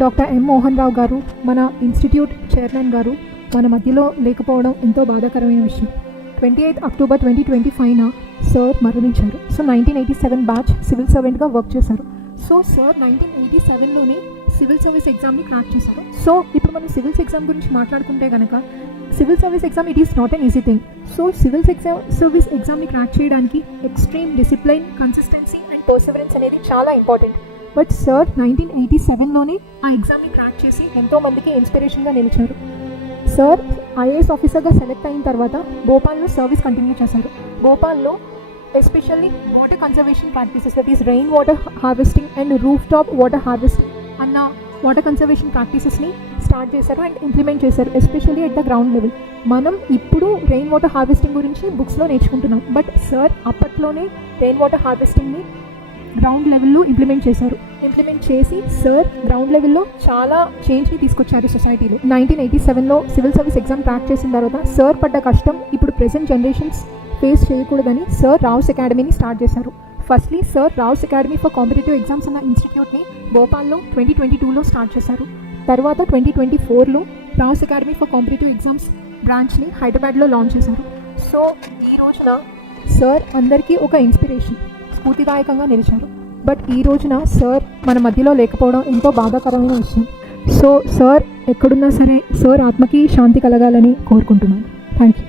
Doctor M Mohan Rao గారు, మన institute chairman గారు మన మధ్యలో లేకపోవడం ఎంతో బాధాకరమైన విషయం. 28 అక్టోబర్ 2025న సార్ మరణించారు. సో 1987 బ్యాచ్ సివిల్ సర్వెంట్గా వర్క్ చేశారు. సో సార్ 1987లోని సివిల్ సర్వీస్ ఎగ్జామ్ని క్రాక్ చేశారు. సో ఇప్పుడు మనం సివిల్స్ ఎగ్జామ్ గురించి మాట్లాడుకుంటే కనుక civil service exam it is not an easy thing. So civil service ఎగ్జామ్ని క్రాక్ చేయడానికి extreme discipline, consistency and perseverance అనేది చాలా ఇంపార్టెంట్. బట్ సార్ 1987లోనే ఆ ఎగ్జామ్ని క్రాక్ చేసి ఎంతోమందికి ఇన్స్పిరేషన్గా నిలిచారు. సార్ ఐఏఎస్ ఆఫీసర్గా సెలెక్ట్ అయిన తర్వాత భోపాల్లో సర్వీస్ కంటిన్యూ చేశారు. భోపాల్లో especially water conservation practices, that is rain water harvesting and roof top water harvesting అన్న వాటర్ కన్జర్వేషన్ ప్రాక్టీసెస్ని స్టార్ట్ చేశారు అండ్ ఇంప్లిమెంట్ చేశారు, especially at the ground level. మనం ఇప్పుడు రెయిన్ వాటర్ హార్వెస్టింగ్ గురించి బుక్స్లో నేర్చుకుంటున్నాం, బట్ సార్ అప్పట్లోనే రెయిన్ వాటర్ హార్వెస్టింగ్ని గ్రౌండ్ లెవెల్లో ఇంప్లిమెంట్ చేసి సార్ గ్రౌండ్ లెవెల్లో చాలా చేంజ్ని తీసుకొచ్చారు సొసైటీలో. 1987లో సివిల్ సర్వీస్ ఎగ్జామ్ క్రాక్ చేసిన తర్వాత సార్ పడ్డ కష్టం ఇప్పుడు ప్రెజెంట్ జనరేషన్స్ ఫేస్ చేయకూడదని సార్ రావ్స్ అకాడమీని స్టార్ట్ చేశారు. Firstly sir Rao's academy for competitive exams అన్న ఇన్స్టిట్యూట్ని భోపాల్లో 2022లో స్టార్ట్ చేశారు. తర్వాత 2024లో Rao's academy for competitive exams బ్రాంచ్ని హైదరాబాద్లో లాంచ్ చేశారు. సో ఈ రోజున సార్ అందరికీ ఒక ఇన్స్పిరేషన్, స్ఫూర్తిదాయకంగా నిలిచారు. బట్ ఈ రోజున సార్ మన మధ్యలో లేకపోవడం ఎంతో బాధాకరమైన విషయం. సో సార్ ఎక్కడున్నా సరే సార్ ఆత్మకి శాంతి కలగాలని కోరుకుంటున్నాను. Thank you.